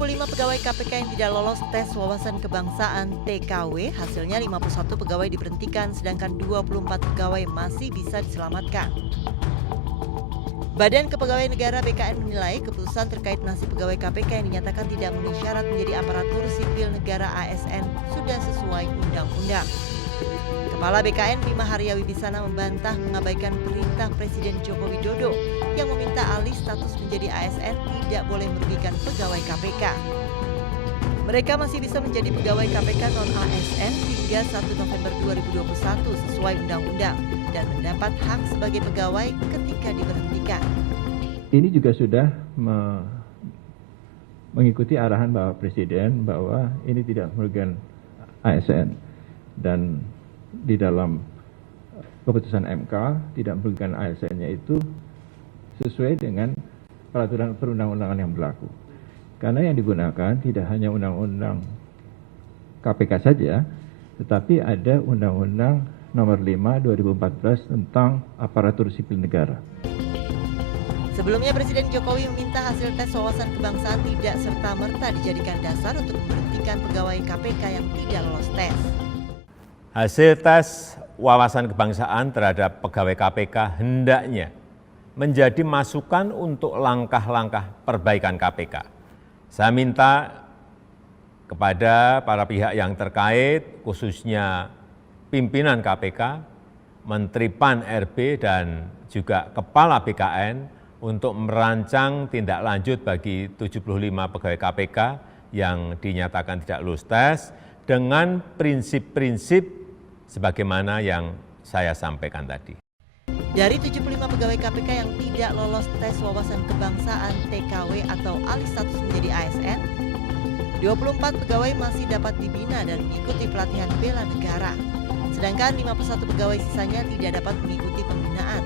75 pegawai KPK yang tidak lolos tes wawasan kebangsaan TKW, hasilnya 51 pegawai diberhentikan sedangkan 24 pegawai masih bisa diselamatkan. Badan Kepegawaian Negara BKN menilai keputusan terkait nasib pegawai KPK yang dinyatakan tidak memenuhi syarat menjadi aparatur sipil negara ASN sudah sesuai undang-undang. Kepala BKN Bima Haria Wibisana membantah mengabaikan perintah Presiden Joko Widodo yang meminta alih status menjadi ASN tidak boleh merugikan pegawai KPK. Mereka masih bisa menjadi pegawai KPK non-ASN hingga 1 November 2021 sesuai undang-undang dan mendapat hak sebagai pegawai ketika diberhentikan. Ini juga sudah mengikuti arahan Bapak Presiden bahwa ini tidak merugikan ASN dan di dalam keputusan MK tidak merugikan ASN-nya itu sesuai dengan peraturan perundang-undangan yang berlaku. Karena yang digunakan tidak hanya undang-undang KPK saja, tetapi ada undang-undang nomor 5 2014 tentang aparatur sipil negara. Sebelumnya Presiden Jokowi meminta hasil tes wawasan kebangsaan tidak serta-merta dijadikan dasar untuk memberhentikan pegawai KPK yang tidak lolos tes. Hasil tes wawasan kebangsaan terhadap pegawai KPK hendaknya menjadi masukan untuk langkah-langkah perbaikan KPK. Saya minta kepada para pihak yang terkait, khususnya pimpinan KPK, Menteri PAN RB, dan juga Kepala BKN untuk merancang tindak lanjut bagi 75 pegawai KPK yang dinyatakan tidak lulus tes dengan prinsip-prinsip sebagaimana yang saya sampaikan tadi. Dari 75 pegawai KPK yang tidak lolos tes wawasan kebangsaan TKW atau alih status menjadi ASN, 24 pegawai masih dapat dibina dan mengikuti pelatihan bela negara. Sedangkan 51 pegawai sisanya tidak dapat mengikuti pembinaan.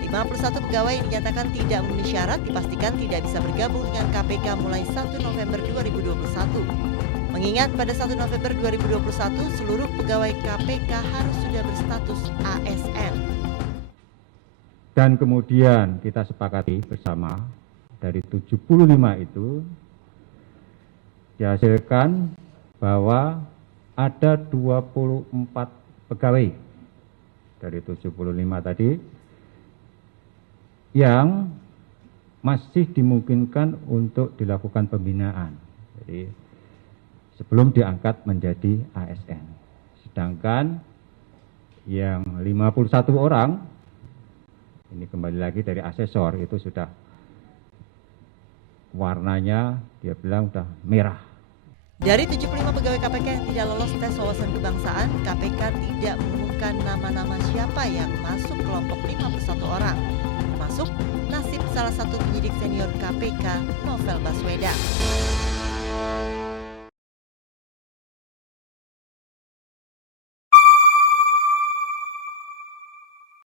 51 pegawai yang dinyatakan tidak memenuhi syarat dipastikan tidak bisa bergabung dengan KPK mulai 1 November 2021. Mengingat pada 1 November 2021 seluruh pegawai KPK harus sudah berstatus ASN. Dan kemudian kita sepakati bersama dari 75 itu dihasilkan bahwa ada 24 pegawai dari 75 tadi yang masih dimungkinkan untuk dilakukan pembinaan. Jadi sebelum diangkat menjadi ASN. Sedangkan yang 51 orang, ini kembali lagi dari asesor, itu sudah warnanya dia bilang sudah merah. Dari 75 pegawai KPK yang tidak lolos tes wawasan kebangsaan, KPK tidak mengumumkan nama-nama siapa yang masuk kelompok 51 orang, termasuk nasib salah satu penyidik senior KPK, Novel Baswedan.